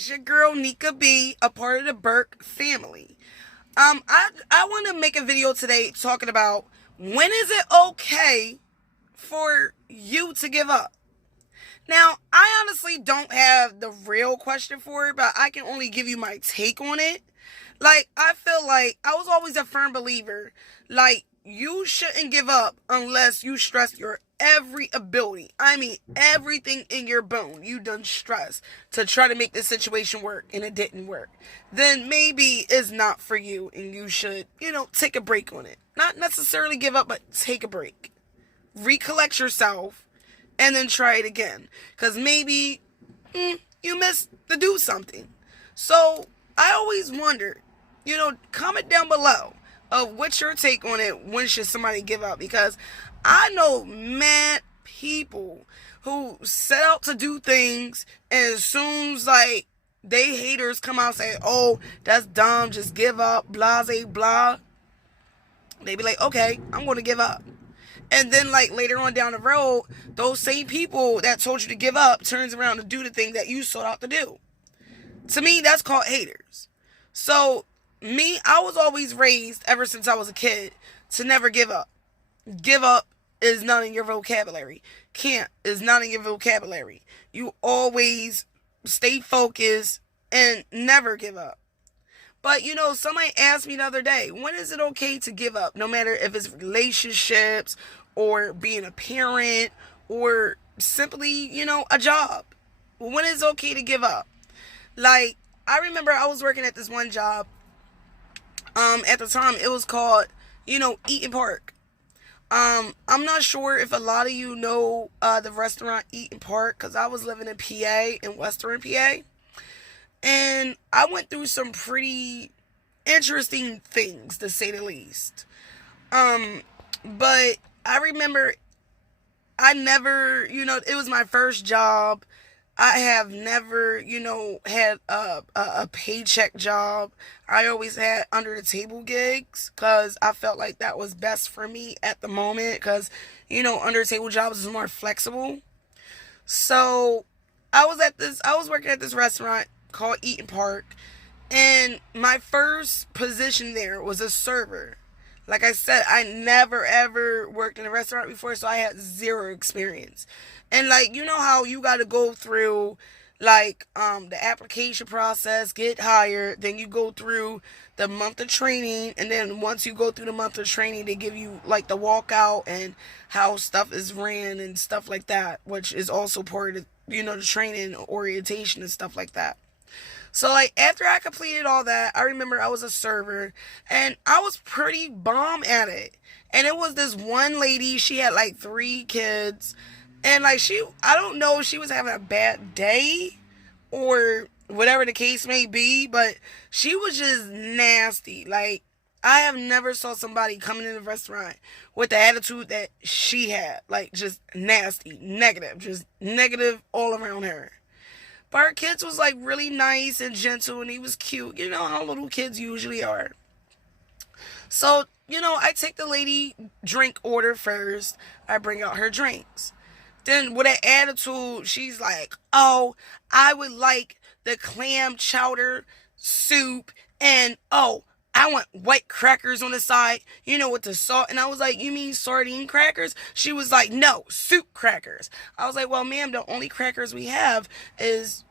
It's your girl Nika B, a part of the Burke family. I want to make a video today talking about when is it okay for you to give up. Now, I honestly don't have the real question for it, but I can only give you my take on it. Like, I feel like I was always a firm believer. Like, you shouldn't give up unless you stress your every ability. I mean, everything in your bone. You done stress to try to make the situation work and it didn't work. Then maybe it's not for you and you should, take a break on it. Not necessarily give up, but take a break. Recollect yourself and then try it again. Because maybe you missed to do something. So I always wondered, comment down below of what's your take on it. When should somebody give up? Because I know mad people who set out to do things, and as soon as they haters come out and say, oh, that's dumb, just give up, blah, blah, blah, they be like, okay, I'm going to give up. And then later on down the road, those same people that told you to give up turns around to do the thing that you sought out to do. To me, that's called haters. So I was always raised ever since I was a kid to never give up. Give up is not in your vocabulary. Can't is not in your vocabulary. You always stay focused and never give up. But somebody asked me the other day, when is it okay to give up? No matter if it's relationships or being a parent or simply, a job. When is it okay to give up? I remember I was working at this one job. At the time it was called, Eaton Park. I'm not sure if a lot of you know the restaurant Eaton Park, because I was living in PA, in Western PA. And I went through some pretty interesting things, to say the least. But I remember I never, it was my first job. I have never, had a paycheck job. I always had under the table gigs because I felt like that was best for me at the moment because, under the table jobs is more flexible. So I was working at this restaurant called Eaton Park, and my first position there was a server. Like I said, I never ever worked in a restaurant before, so I had zero experience. And how you got to go through the application process, get hired, then you go through the month of training, and then once you go through the month of training, they give you the walkout and how stuff is ran and stuff like that, which is also part of the training, orientation and stuff like that. So after I completed all that, I remember I was a server and I was pretty bomb at it. And it was this one lady, she had 3 kids, and I don't know if she was having a bad day or whatever the case may be, but she was just nasty. I have never saw somebody coming in the restaurant with the attitude that she had. Just nasty, just negative all around her. But her kids was really nice and gentle, and he was cute. You know how little kids usually are. So, I take the lady drink order first. I bring out her drinks. Then with an attitude, she's like, oh, I would like the clam chowder soup, and oh, I want white crackers on the side, with the salt. And I was like, you mean sardine crackers? She was like, no, soup crackers. I was like, well, ma'am, the only crackers we have is,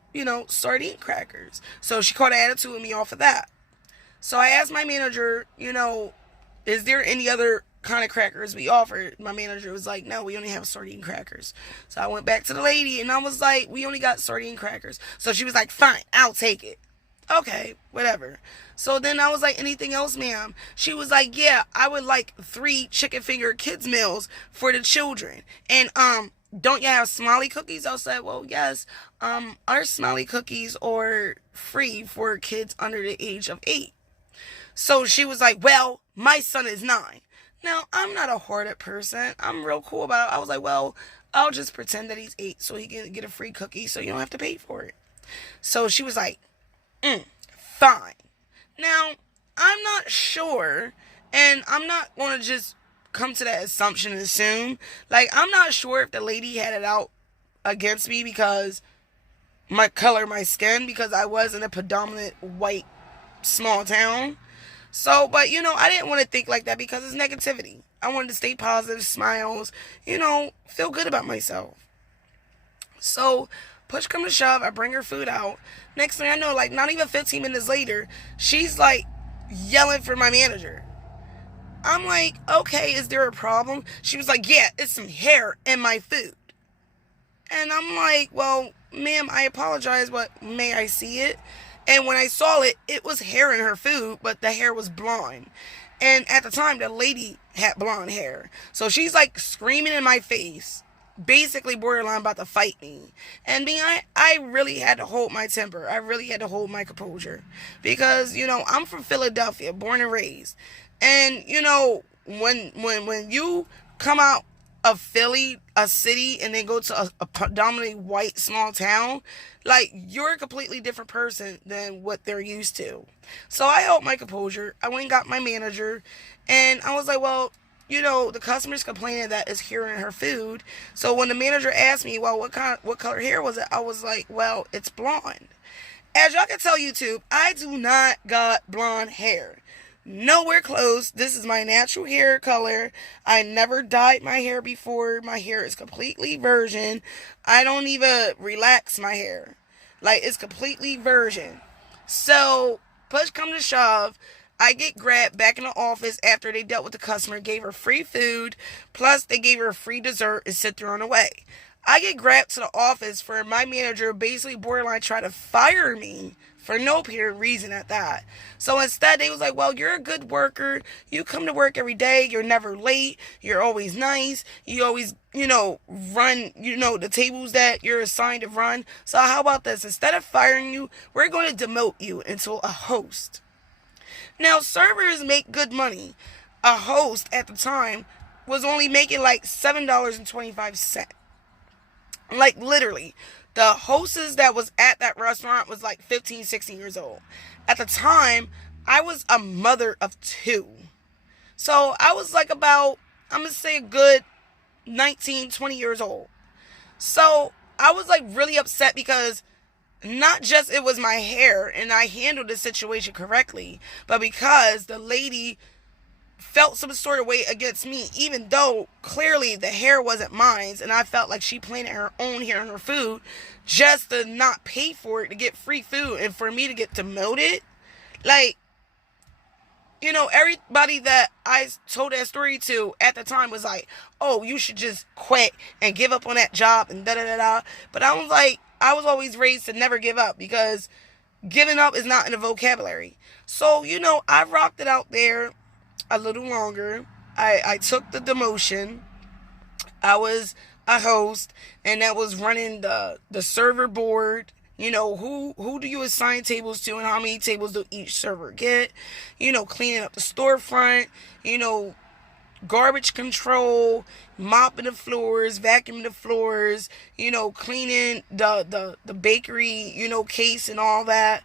sardine crackers. So she caught an attitude with me off of that. So I asked my manager, is there any other kind of crackers we offer? My manager was like, no, we only have sardine crackers. So I went back to the lady and I was like, we only got sardine crackers. So she was like, fine, I'll take it. Okay, whatever. So then I was like, anything else, ma'am? She was like, yeah, I would like 3 chicken finger kids meals for the children. And don't you have Smiley cookies? I said, well, yes. Our Smiley cookies are free for kids under the age of 8. So she was like, well, my son is 9. Now, I'm not a hoarded person. I'm real cool about it. I was like, well, I'll just pretend that he's 8 so he can get a free cookie so you don't have to pay for it. So she was like, fine. Now, I'm not sure, and I'm not going to just come to that assumption and assume. I'm not sure if the lady had it out against me because my color, my skin, because I was in a predominant white small town. So, but I didn't want to think like that because it's negativity. I wanted to stay positive, smiles, feel good about myself. So, push come to shove, I bring her food out. Next thing I know, like not even 15 minutes later, she's like yelling for my manager. I'm like, okay, is there a problem? She was like, yeah, it's some hair in my food. And I'm like, well, ma'am, I apologize, but may I see it? And when I saw it, it was hair in her food, but the hair was blonde. And at the time, the lady had blonde hair. So she's like screaming in my face, basically borderline about to fight me. And I really had to hold my temper. I really had to hold my composure. Because, I'm from Philadelphia, born and raised. And, when you come out of Philly, a city, and then go to a predominantly white small town, like, you're a completely different person than what they're used to. So I held my composure. I went and got my manager, and I was like, well, the customer's complaining that it's hair in her food. So when the manager asked me, well, what color hair was it? I was like, well, it's blonde. As y'all can tell YouTube, I do not got blonde hair. Nowhere close. This is my natural hair color. I never dyed my hair before. My hair is completely virgin. I don't even relax my hair. Like, it's completely virgin. So, push come to shove, I get grabbed back in the office after they dealt with the customer, gave her free food, plus they gave her a free dessert and sent her on the way. I get grabbed to the office for my manager basically borderline try to fire me for no apparent reason at that. So instead, they was like, well, you're a good worker. You come to work every day. You're never late. You're always nice. You always, run, the tables that you're assigned to run. So how about this? Instead of firing you, we're going to demote you into a host. Now, servers make good money. A host at the time was only making like $7.25. Like, literally. The hostess that was at that restaurant was like 15, 16 years old. At the time, I was a mother of 2. So I was like about, I'm going to say a good 19, 20 years old. So I was like really upset because not just it was my hair and I handled the situation correctly, but because the lady felt some sort of way against me, even though clearly the hair wasn't mine, and I felt like she planted her own hair in her food just to not pay for it to get free food and for me to get demoted. Like, everybody that I told that story to at the time was like, oh, you should just quit and give up on that job and da-da-da-da. But I was like, I was always raised to never give up because giving up is not in the vocabulary. So, I rocked it out there a little longer. I took the demotion. I was a host, and that was running the server board. Who do you assign tables to and how many tables do each server get? Cleaning up the storefront, garbage control, mopping the floors, vacuuming the floors, cleaning the bakery, case and all that,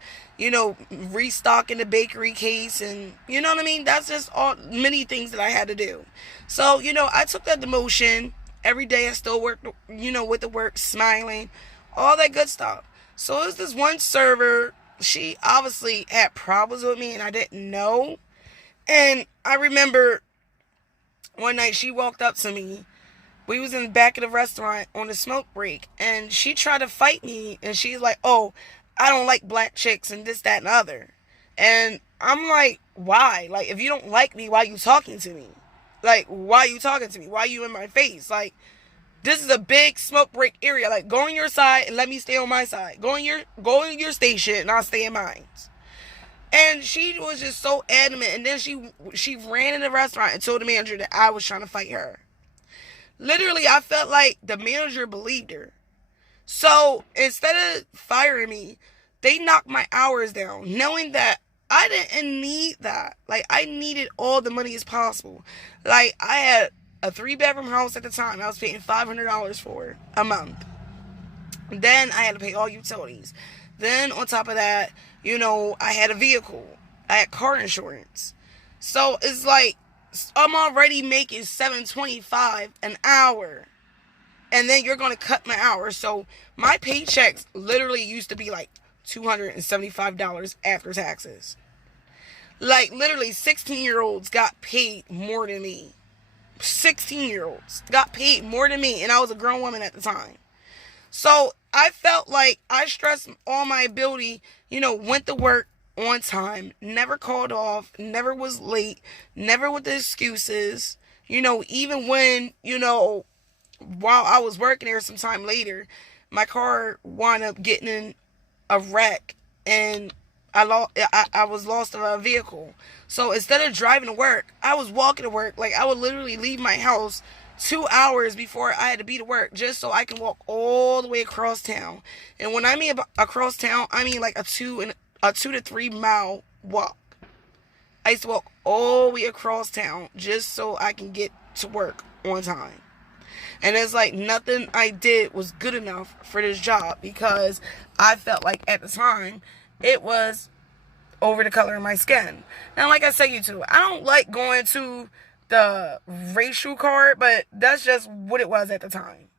restocking the bakery case, and you know what I mean? That's just all many things that I had to do. So, I took that demotion. Every day I still worked, with the work, smiling, all that good stuff. So it was this one server, she obviously had problems with me and I didn't know. And I remember one night she walked up to me. We was in the back of the restaurant on a smoke break, and she tried to fight me, and she's like, oh, I don't like black chicks and this, that, and other. And I'm like, why? Like, if you don't like me, why are you talking to me? Like, why are you talking to me? Why are you in my face? Like, this is a big smoke break area. Like, go on your side and let me stay on my side. Go on your station and I'll stay in mine. And she was just so adamant. And then she ran in the restaurant and told the manager that I was trying to fight her. Literally, I felt like the manager believed her. So instead of firing me, they knocked my hours down, knowing that I didn't need that. Like, I needed all the money as possible. Like, I had a 3-bedroom house at the time. I was paying $500 for a month. Then I had to pay all utilities. Then on top of that, I had a vehicle. I had car insurance. So it's like, I'm already making $7.25 an hour. and then you're going to cut my hours. So my paychecks literally used to be like $275 after taxes. Like, literally 16-year-olds got paid more than me. 16-year-olds got paid more than me, and I was a grown woman at the time. So I felt like I stressed all my ability, went to work on time, never called off, never was late, never with the excuses. Even when, while I was working there sometime later, my car wound up getting in a wreck, and I was lost in a vehicle. So instead of driving to work, I was walking to work. Like, I would literally leave my house 2 hours before I had to be to work, just so I can walk all the way across town. And when I mean across town, I mean like a 2 to 3 mile walk. I used to walk all the way across town just so I can get to work on time. And it's like nothing I did was good enough for this job, because I felt like at the time it was over the color of my skin. Now, like I said, I don't like going to the racial card, but that's just what it was at the time.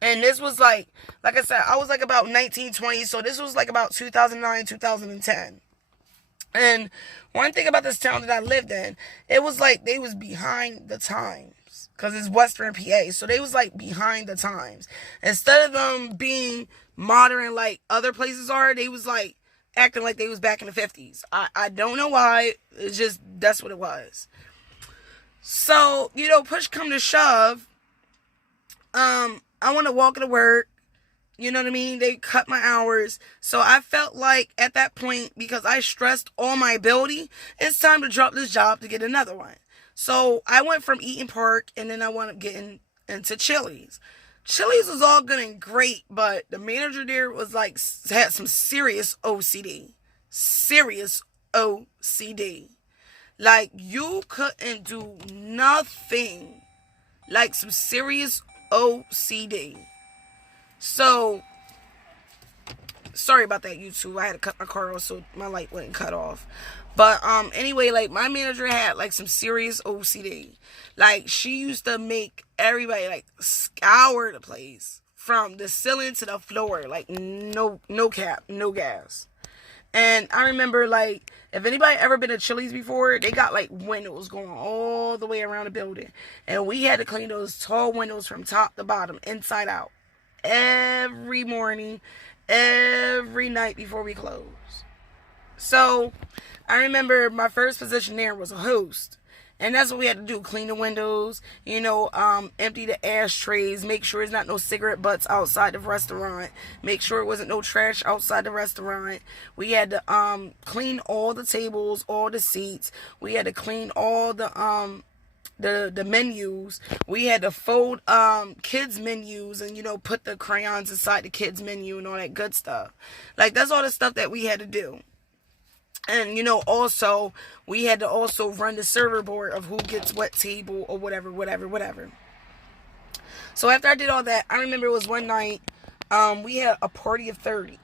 And this was like I said, I was like about 19, 20, so this was like about 2009, 2010. And one thing about this town that I lived in, it was like they was behind the times, because it's Western PA, so they was like behind the times. Instead of them being modern like other places are, they was like acting like they was back in the 50s. I don't know why. It's just, that's what it was. So, push come to shove, I want to walk to work. You know what I mean? They cut my hours. So I felt like at that point, because I stressed all my ability, it's time to drop this job to get another one. So I went from Eaton Park, and then I wound up getting into Chili's. Chili's was all good and great, but the manager there was like, had some serious OCD. Serious OCD. Like, you couldn't do nothing. Like, some serious OCD. So, sorry about that, YouTube. I had to cut my car off so my light wouldn't cut off. But, anyway, like, my manager had, like, some serious OCD. Like, she used to make everybody, like, scour the place from the ceiling to the floor. Like, no cap, no gas. And I remember, like, if anybody ever been to Chili's before, they got, like, windows going all the way around the building. And we had to clean those tall windows from top to bottom, inside out, every morning, every night before we close. So, I remember my first position there was a host. And that's what we had to do. Clean the windows, empty the ashtrays, make sure there's not no cigarette butts outside the restaurant, make sure it wasn't no trash outside the restaurant. We had to clean all the tables, all the seats. We had to clean all the menus. We had to fold kids menus and put the crayons inside the kids menu and all that good stuff. Like, that's all the stuff that we had to do. And, also, we had to also run the server board of who gets what table or whatever. So after I did all that, I remember it was one night, we had a party of 30.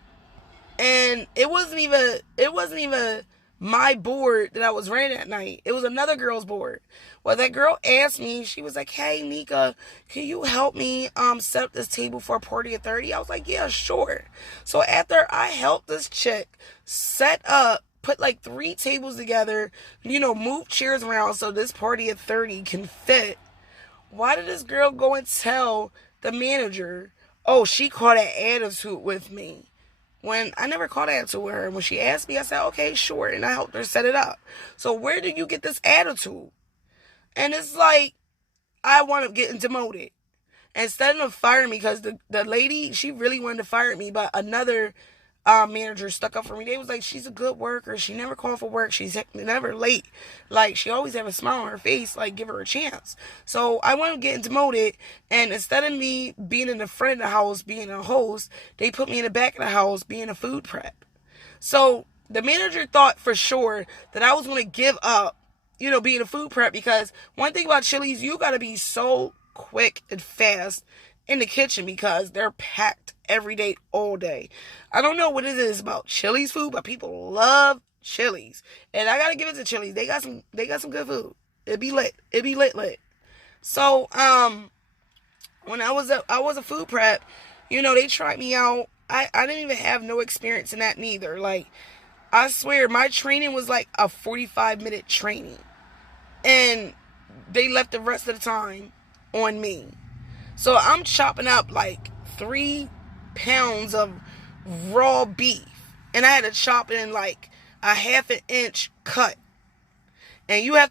And it wasn't even my board that I was running that night. It was another girl's board. Well, that girl asked me, she was like, "Hey, Nika, can you help me set up this table for a party of 30? I was like, "Yeah, sure." So after I helped this chick set up, put like 3 tables together, move chairs around so this party of 30 can fit, why did this girl go and tell the manager, oh, she caught an attitude with me? When I never caught an attitude with her. When she asked me, I said, okay, sure. And I helped her set it up. So where did you get this attitude? And it's like, I wound up getting demoted. Instead of firing me, because the lady, she really wanted to fire me, but another manager stuck up for me. They was like, she's a good worker. She never called for work. She's never late. Like, she always have a smile on her face. Like, give her a chance. So I wound up getting demoted. And instead of me being in the front of the house, being a host, they put me in the back of the house, being a food prep. So the manager thought for sure that I was going to give up, being a food prep, because one thing about Chili's, you got to be so quick and fast in the kitchen because they're packed every day, all day. I don't know what it is about Chili's food, but people love Chili's. And I got to give it to Chili's. They got some good food. It be lit. So, When I was a food prep, they tried me out. I didn't even have no experience in that neither. Like, I swear my training was like a 45-minute training. And they left the rest of the time on me. So I'm chopping up like 3 pounds of raw beef. And I had to chop it in like a half an inch cut. And you have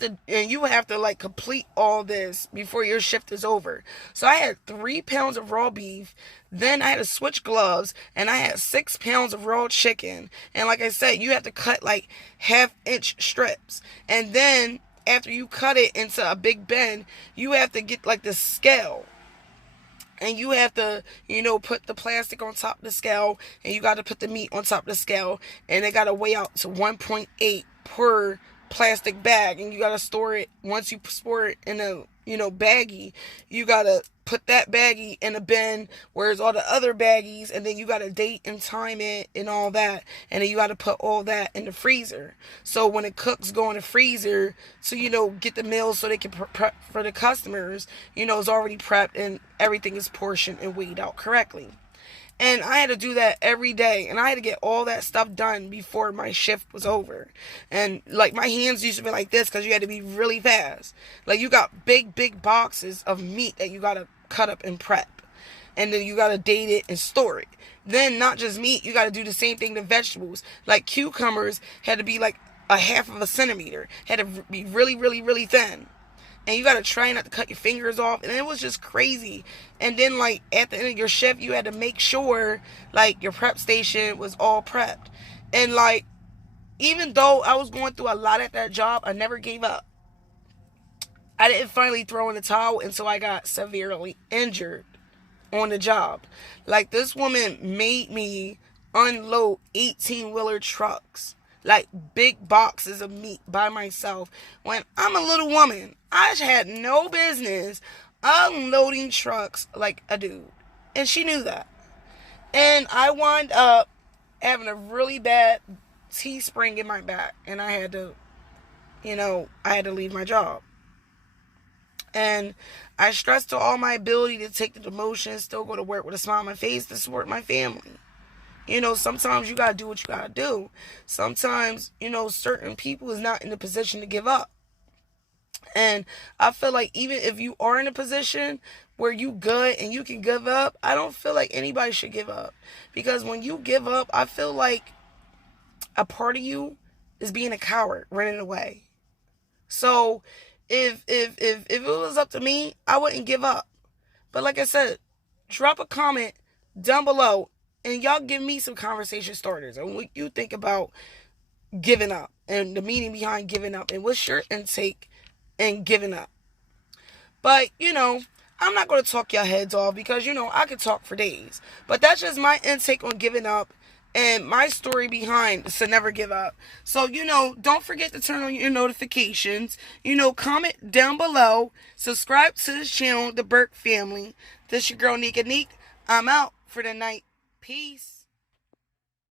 to like complete all this before your shift is over. So I had 3 pounds of raw beef. Then I had to switch gloves, and I had 6 pounds of raw chicken. And like I said, you have to cut like half-inch strips. And then after you cut it into a big bend, you have to get like the scale. And you have to, put the plastic on top of the scale, and you got to put the meat on top of the scale, and it got to weigh out to 1.8 per plastic bag, and you got to store it. Once you store it in a, baggie, you got to put that baggie in a bin, whereas all the other baggies, and then you got to date and time it and all that, and then you got to put all that in the freezer. So when it cooks, go in the freezer to, get the meals so they can prep for the customers, it's already prepped and everything is portioned and weighed out correctly. And I had to do that every day. And I had to get all that stuff done before my shift was over. And like my hands used to be like this because you had to be really fast. Like you got big, big boxes of meat that you got to cut up and prep. And then you got to date it and store it. Then not just meat, you got to do the same thing to vegetables. Like cucumbers had to be like a half of a centimeter. Had to be really, really, really thin. And you got to try not to cut your fingers off. And it was just crazy. And then, like, at the end of your shift, you had to make sure, like, your prep station was all prepped. And, like, even though I was going through a lot at that job, I never gave up. I didn't finally throw in the towel until I got severely injured on the job. Like, this woman made me unload 18-wheeler trucks. Like big boxes of meat by myself. When I'm a little woman, I had no business unloading trucks like a dude. And she knew that. And I wound up having a really bad T-spring in my back. And I had to, leave my job. And I stressed to all my ability to take the demotion, still go to work with a smile on my face to support my family. Sometimes you gotta do what you gotta do. Sometimes, certain people is not in a position to give up. And I feel like even if you are in a position where you good and you can give up, I don't feel like anybody should give up. Because when you give up, I feel like a part of you is being a coward, running away. So if it was up to me, I wouldn't give up. But like I said, drop a comment down below. And y'all give me some conversation starters and what you think about giving up and the meaning behind giving up and what's your intake in giving up. But, I'm not going to talk your heads off because, I could talk for days. But that's just my intake on giving up and my story behind to never give up. So, don't forget to turn on your notifications. Comment down below. Subscribe to this channel, The Burke Family. This your girl, Nika Neek. I'm out for the night. Peace.